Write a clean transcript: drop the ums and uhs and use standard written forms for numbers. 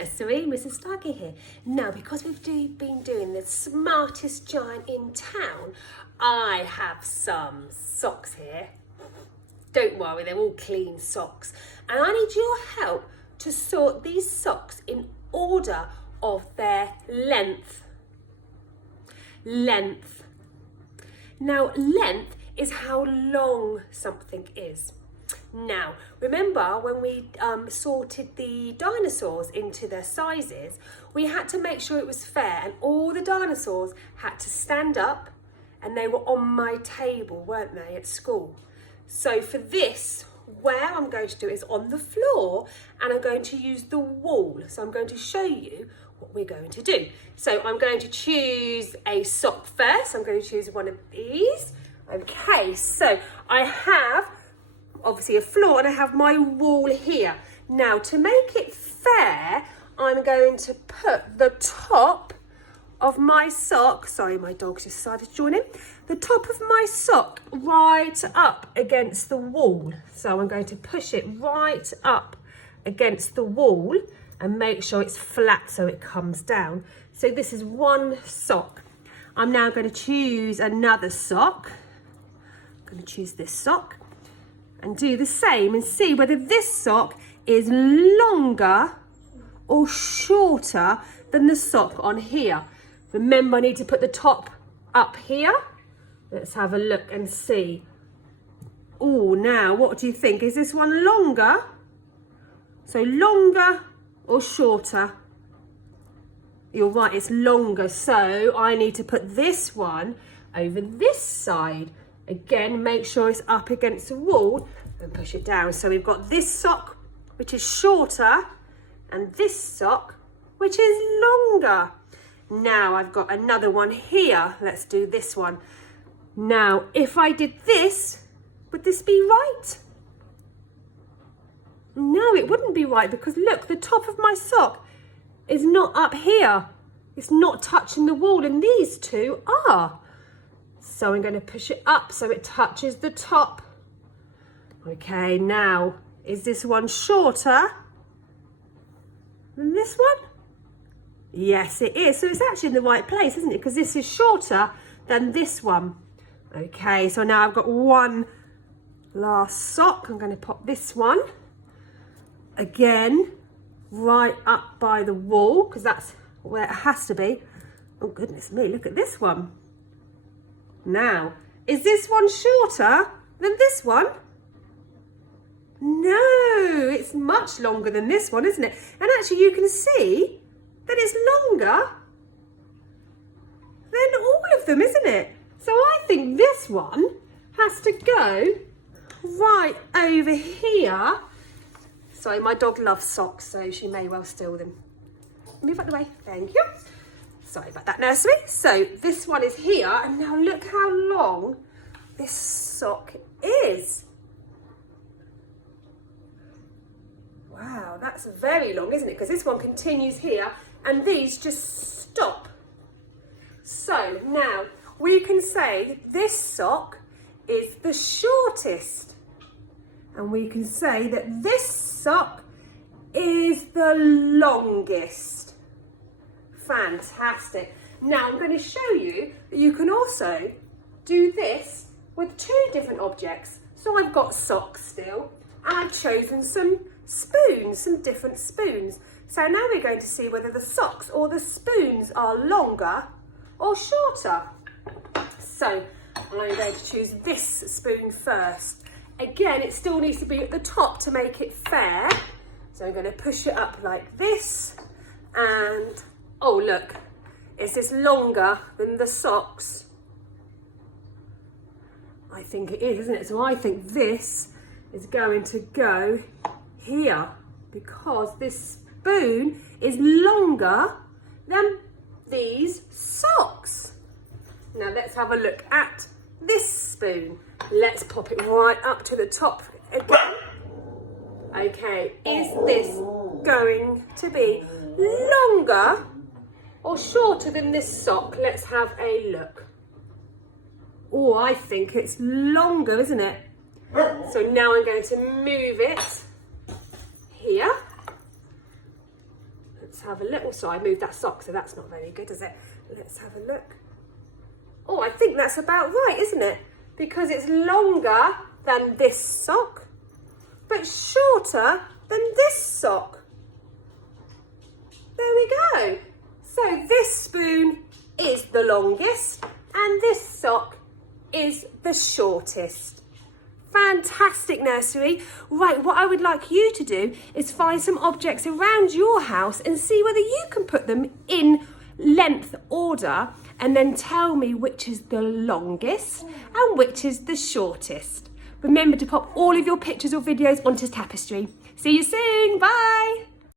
Nursery, Mrs Starkey here. Now, because we've been doing the smartest giant in town, I have some socks here. Don't worry, they're all clean socks. And I need your help to sort these socks in order of their length. Length. Now, length is how long something is. Now, remember when we sorted the dinosaurs into their sizes, we had to make sure it was fair, and all the dinosaurs had to stand up, and they were on my table, weren't they, at school? So for this, where I'm going to do it is on the floor, and I'm going to use the wall. So I'm going to show you what we're going to do. So I'm going to choose a sock first. I'm going to choose one of these. Okay, so I have obviously a floor and I have my wall here. Now, to make it fair, I'm going to put the top of my sock, sorry, my dog's just decided to join in, the top of my sock right up against the wall. So I'm going to push it right up against the wall and make sure it's flat so it comes down. So this is one sock. I'm now going to choose another sock. I'm going to choose this sock and do the same and see whether this sock is longer or shorter than the sock on here. Remember, I need to put the top up here. Let's have a look and see. Oh, now, what do you think? Is this one longer? So longer or shorter? You're right, it's longer. So I need to put this one over this side. Again, make sure it's up against the wall and push it down. So we've got this sock, which is shorter, and this sock, which is longer. Now I've got another one here. Let's do this one. Now, if I did this, would this be right? No, it wouldn't be right, because look, the top of my sock is not up here. It's not touching the wall, and these two are. So I'm going to push it up so it touches the top. Okay, now, is this one shorter than this one? Yes, it is. So it's actually in the right place, isn't it? Because this is shorter than this one. Okay, so now I've got one last sock. I'm going to pop this one again right up by the wall, because that's where it has to be. Oh, goodness me, look at this one. Now, is this one shorter than this one? No, it's much longer than this one, isn't it? And actually you can see that it's longer than all of them, isn't it? So I think this one has to go right over here. Sorry, my dog loves socks, so she may well steal them. Move out the way, thank you. Sorry about that, Nursery. So this one is here, and now look how long this sock is. Wow, that's very long, isn't it? Because this one continues here, and these just stop. So now we can say this sock is the shortest, and we can say that this sock is the longest. Fantastic. Now I'm going to show you that you can also do this with two different objects. So I've got socks still, and I've chosen some spoons, some different spoons. So now we're going to see whether the socks or the spoons are longer or shorter. So I'm going to choose this spoon first. Again, it still needs to be at the top to make it fair. So I'm going to push it up like this, and oh look, is this longer than the socks? I think it is, isn't it? So I think this is going to go here, because this spoon is longer than these socks. Now let's have a look at this spoon. Let's pop it right up to the top again. Okay, is this going to be longer or shorter than this sock? Let's have a look. Oh, I think it's longer, isn't it? So now I'm going to move it here. Let's have a look. Oh, sorry, I moved that sock, so that's not very good, is it? Let's have a look. Oh, I think that's about right, isn't it? Because it's longer than this sock, but shorter than this sock. There we go. So this spoon is the longest and this sock is the shortest. Fantastic, Nursery. Right, what I would like you to do is find some objects around your house and see whether you can put them in length order and then tell me which is the longest and which is the shortest. Remember to pop all of your pictures or videos onto Tapestry. See you soon. Bye.